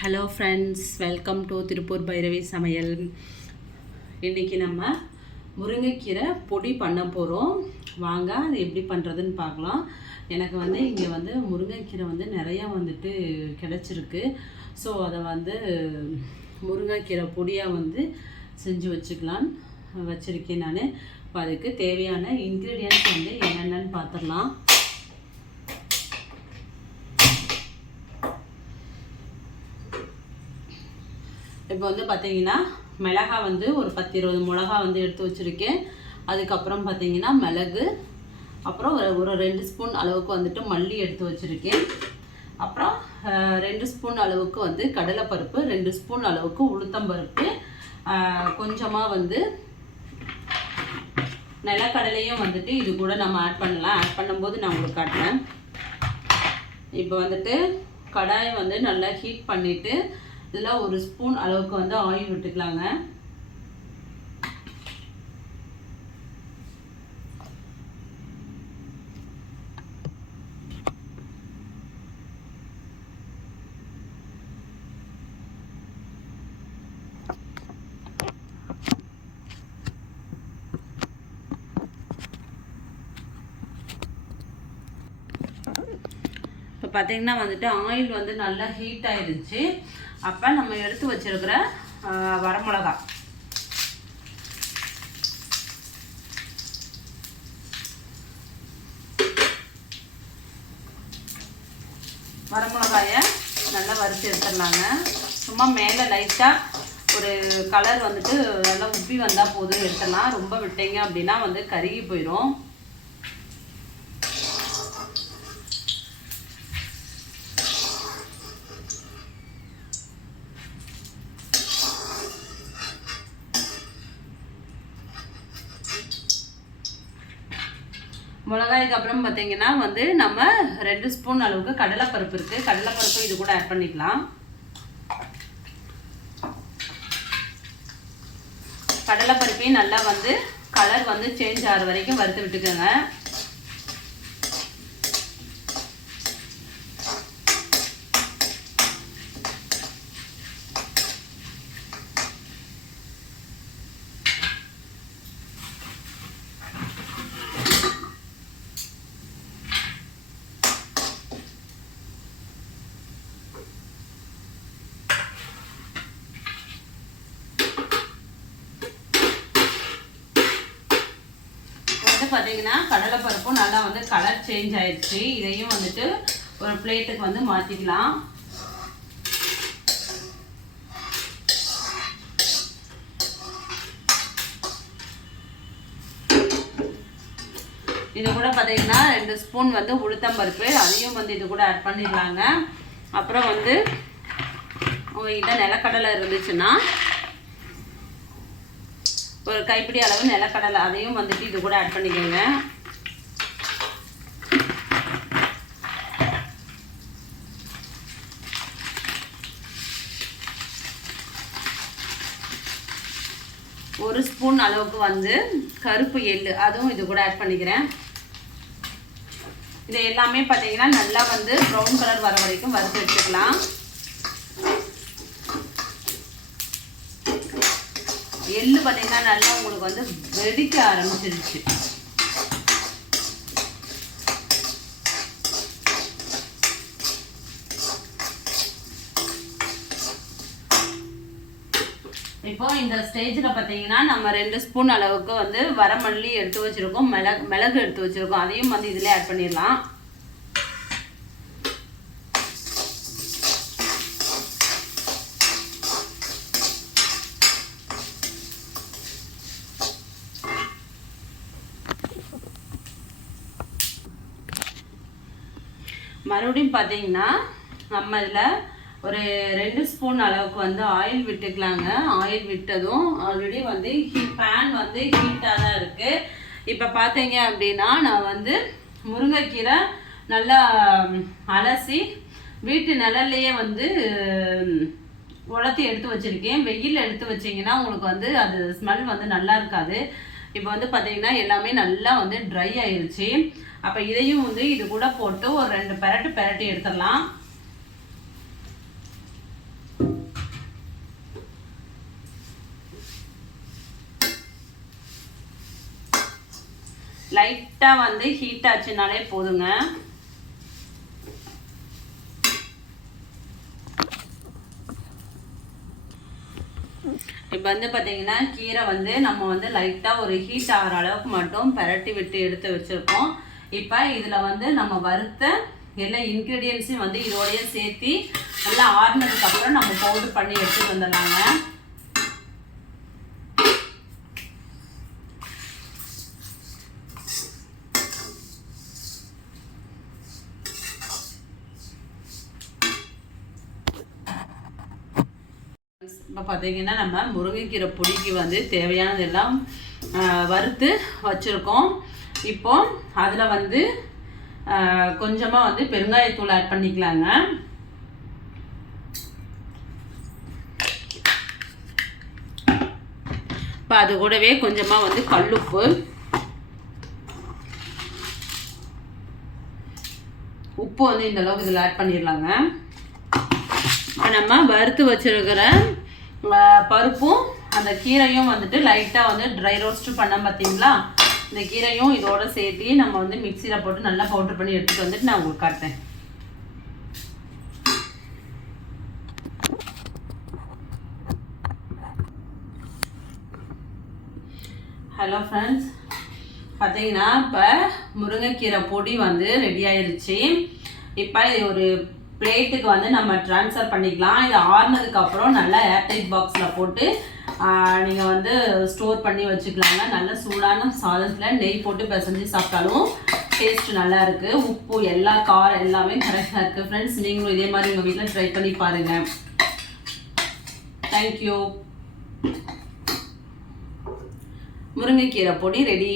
Hello friends welcome to Tiruppur Bhairavi சமையல் இன்றைக்கி நம்ம முருங்கைக்கீரை பொடி பண்ண போகிறோம் வாங்க அது எப்படி பண்ணுறதுன்னு பார்க்கலாம். எனக்கு வந்து இங்கே வந்து முருங்கைக்கீரை வந்து நிறையா வந்துட்டு கிடச்சிருக்கு. ஸோ அதை வந்து முருங்கைக்கீரை பொடியாக வந்து செஞ்சு வச்சுக்கலான்னு வச்சுருக்கேன் நான். இப்போ அதுக்கு தேவையான இன்க்ரீடியன்ட்ஸ் வந்து என்னென்னு பார்த்துடலாம். இப்போ வந்து பார்த்தீங்கன்னா மிளகா வந்து ஒரு பத்து இருபது மிளகா வந்து எடுத்து வச்சுருக்கேன். அதுக்கப்புறம் பார்த்தீங்கன்னா மிளகு. அப்புறம் ஒரு ஒரு ரெண்டு ஸ்பூன் அளவுக்கு வந்துட்டு மல்லி எடுத்து வச்சுருக்கேன். அப்புறம் ரெண்டு ஸ்பூன் அளவுக்கு வந்து கடலைப்பருப்பு ரெண்டு ஸ்பூன் அளவுக்கு உளுத்தம்பருப்பு. கொஞ்சமாக வந்து நிலக்கடலையும் வந்துட்டு இது கூட நம்ம ஆட் பண்ணலாம். ஆட் பண்ணும்போது நான் உங்களுக்கு காட்டுறேன். இப்போ வந்துட்டு கடாயை வந்து நல்லா ஹீட் பண்ணிவிட்டு இதில் ஒரு ஸ்பூன் அளவுக்கு வந்து ஆயில் விட்டுக்கலாங்க. இப்போ பார்த்தீங்கன்னா வந்துட்டு ஆயில் வந்து நல்லா ஹீட் ஆயிடுச்சு. அப்போ நம்ம எடுத்து வச்சிருக்கிற வரமிளகா. வரமிளகாயை நல்லா வறுத்து எடுத்துடலாங்க. சும்மா மேலே லைட்டாக ஒரு கலர் வந்துட்டு நல்லா உப்பி வந்தால் போதும் எடுத்துடலாம். ரொம்ப விட்டீங்க அப்படின்னா வந்து கருகி போயிடும் மிளகாய்க்கு அப்புறம் பார்த்தீங்கன்னா வந்து நம்ம ரெண்டு ஸ்பூன் அளவுக்கு கடலைப்பருப்பு இருக்குது கடலைப்பருப்பு இது கூட ஆட் பண்ணிக்கலாம். கடலைப்பருப்பையும் நல்லா வந்து கலர் வந்து சேஞ்ச் ஆகிற வரைக்கும் வறுத்து விட்டுக்கோங்க. பார்த்தீங்கன்னா கடலைப்பருப்பும் நல்லா வந்து கலர் சேஞ்ச் ஆயிடுச்சு இதையும் வந்துட்டு ஒரு பிளேட்டுக்கு வந்து மாற்றிக்கலாம் இது கூட பார்த்தீங்கன்னா ரெண்டு ஸ்பூன் வந்து உளுத்தம்பருப்பு அதையும் வந்து இது கூட ஆட் பண்ணிடலாங்க. அப்புறம் வந்து உங்கள்கிட்ட நிலக்கடலை இருந்துச்சுன்னா ஒரு கைப்பிடி அளவு நிலக்கடலை அதையும் வந்துட்டு இது கூட ஆட் பண்ணிக்கோங்க. ஒரு ஸ்பூன் அளவுக்கு வந்து கருப்பு எள்ளு அதுவும் இது கூட ஆட் பண்ணிக்கிறேன். இது எல்லாமே பார்த்தீங்கன்னா நல்லா வந்து ப்ரௌன் கலர் வர வரைக்கும் வறுத்து வச்சுக்கலாம். எள்ளு பார்த்தீங்கன்னா நல்லா உங்களுக்கு வந்து வெடிக்க ஆரம்பிச்சிருச்சு. இப்போ இந்த ஸ்டேஜில் பார்த்தீங்கன்னா நம்ம ரெண்டு ஸ்பூன் அளவுக்கு வந்து வரமல்லி எடுத்து வச்சுருக்கோம் மிளகு மிளகு எடுத்து வச்சுருக்கோம். அதையும் வந்து இதில் ஆட் பண்ணிடலாம். மறுபடியும் பார்த்தீங்கன்னா நம்ம இதில் ஒரு ரெண்டு ஸ்பூன் அளவுக்கு வந்து ஆயில் விட்டுக்கலாங்க. ஆயில் விட்டதும் ஆல்ரெடி வந்து பேன் வந்து ஹீட்டாக தான் இருக்குது இப்போ பார்த்தீங்க அப்படின்னா நான் வந்து முருங்கைக்கீரை நல்லா அலசி வீட்டு நிழல்லையே வந்து ம், உலர்த்தி எடுத்து வச்சுருக்கேன். வெயில் எடுத்து வச்சிங்கன்னா உங்களுக்கு வந்து அது ஸ்மெல் வந்து நல்லா இருக்காது. இப்போ வந்து பார்த்தீங்கன்னா எல்லாமே நல்லா வந்து ட்ரை ஆயிடுச்சு அப்போ இதையும் வந்து இது கூட போட்டு ஒரு ரெண்டு பெரட்டு பெரட்டி எடுத்துடலாம். லைட்டாக வந்து ஹீட் ஆச்சுனாலே போதுங்க. இப்போ வந்து பார்த்தீங்கன்னா கீரை வந்து நம்ம வந்து லைட்டாக ஒரு ஹீட் ஆகிற அளவுக்கு மட்டும் பரட்டி விட்டு எடுத்து வச்சுருக்கோம். இப்போ இதில் வந்து நம்ம வறுத்த எல்லா இன்க்ரீடியன்ஸையும் வந்து இதோடய சேர்த்து நல்லா ஆறினதுக்கப்புறம் நம்ம பவுடர் பண்ணி எடுத்துட்டு வந்துடலாங்க. இப்போ பார்த்தீங்கன்னா நம்ம முருங்கைக்கீரை பொடிக்கு வந்து தேவையானதெல்லாம் வறுத்து வச்சுருக்கோம். இப்போ அதில் வந்து கொஞ்சமாக வந்து பெருங்காயத்தூள் ஆட் பண்ணிக்கலாங்க. இப்போ அது கூடவே கொஞ்சமாக வந்து கல்லுப்பு. உப்பு வந்து இந்த அளவுக்கு இதில் ஆட் பண்ணிடலாங்க இப்போ நம்ம வறுத்து வச்சுருக்கிற பருப்பும் அந்த கீரையும் வந்துட்டு லைட்டாக வந்து ட்ரை ரோஸ்ட்டு பண்ண பார்த்தீங்களா இந்த கீரையும் இதோட சேர்த்து நம்ம வந்து மிக்சியில் போட்டு நல்லா பவுடர் பண்ணி எடுத்துகிட்டு வந்துட்டு நான் உங்களுக்கு காட்டுறேன். ஹலோ ஃப்ரெண்ட்ஸ் பார்த்தீங்கன்னா இப்போ முருங்கைக்கீரை பொடி வந்து ரெடி ஆயிருச்சு. இப்போ இது ஒரு பிளேட்டுக்கு வந்து நம்ம ட்ரான்ஸ்ஃபர் பண்ணிக்கலாம். இது ஆறுனதுக்கப்புறம் நல்லா ஏர்டைட் பாக்ஸில் போட்டு நீங்கள் வந்து ஸ்டோர் பண்ணி வச்சுக்கலாங்க. நல்ல சூடான சாதத்தில் நெய் போட்டு பிசைஞ்சு சாப்பிட்டாலும் டேஸ்ட் நல்லா இருக்குது உப்பு எல்லா காரம் எல்லாமே கரெக்டாக இருக்குது ஃப்ரெண்ட்ஸ் நீங்களும் இதே மாதிரி உங்கள் வீட்டில் ட்ரை பண்ணி பாருங்கள் தேங்க்யூ முருங்கைக்கீரை பொடி ரெடி